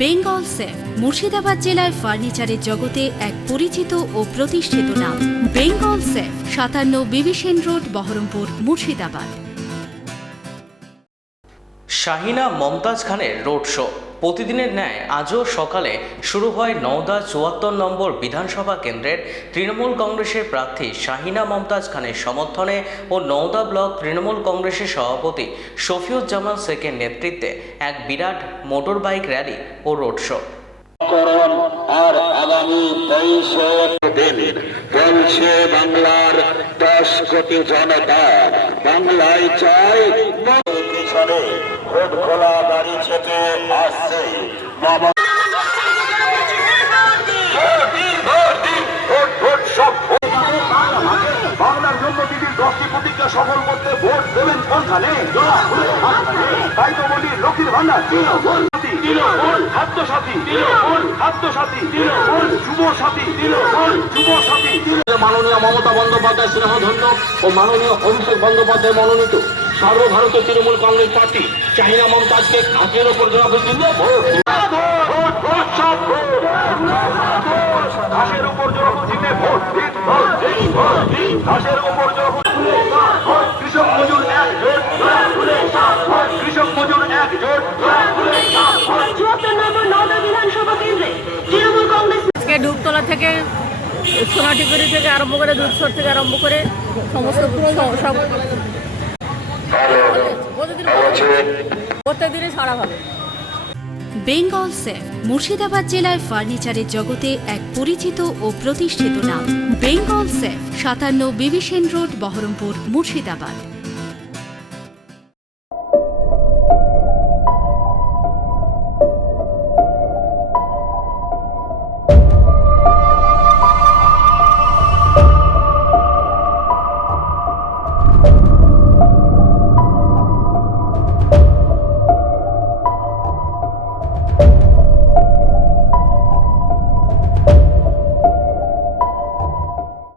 Bengal safe Murshidabad জেলায় ফার্নিচারের জগতে এক পরিচিত ও প্রতিষ্ঠিত নাম। বেঙ্গল সেফ ৫৭ বিবি সেন রোড, বহরমপুর, মুর্শিদাবাদ। শাহিনা মমতাজ খানের রোড শো প্রতিদিনের ন্যায় আজও সকালে শুরু হয় নওদা ৭৪ নম্বর বিধানসভা কেন্দ্রের তৃণমূল কংগ্রেসের প্রার্থী শাহিনা মমতাজ খানের সমর্থনে ও নওদা ব্লক তৃণমূল কংগ্রেসের সভাপতি শফিউজ্জামান শেখের নেতৃত্বে এক বিরাট মোটর বাইক র্যালি ও রোড শো। আর আগামী ২৩ দিন বলছে বাংলার ১০ কোটি জনতা, বাংলায় চাই পিছনে ভোট খোলা বাড়ি চেপে আসছে বাংলার জন্য দিদির ১০টি প্রতিজ্ঞা সফল করতে ভোট দেবেন কোনখানে? তাই তো বলি লক্ষ্মীর ভান্ডার, খাদ্য সাথী, যুব সাথী, মাননীয় মমতা বন্দ্যোপাধ্যায় স্নেহধন্য ও মাননীয় অভিষেক বন্দ্যোপাধ্যায় মনোনীত সর্বভারতীয় তৃণমূল কংগ্রেস পার্টি শাহিনা মমতাজকে ঘাটের ওপর জবাবের জন্য ঘাসের উপর জবাবদিতে ভোট, ঘাসের উপর কৃষক মজুর একজোট, কৃষক মজুর একজোট। ডুবতলা থেকে সোনাটিকুড়ি থেকে আরম্ভ করে দুধসর থেকে আরম্ভ করে সমস্ত সব প্রত্যেকদিনই সারা ভাবে। বেঙ্গল সেফ মুর্শিদাবাদ জেলায় ফার্নিচারের জগতে এক পরিচিত ও প্রতিষ্ঠিত নাম। বেঙ্গল সেফ ৫৭ বিবি সেন রোড, বহরমপুর, মুর্শিদাবাদ।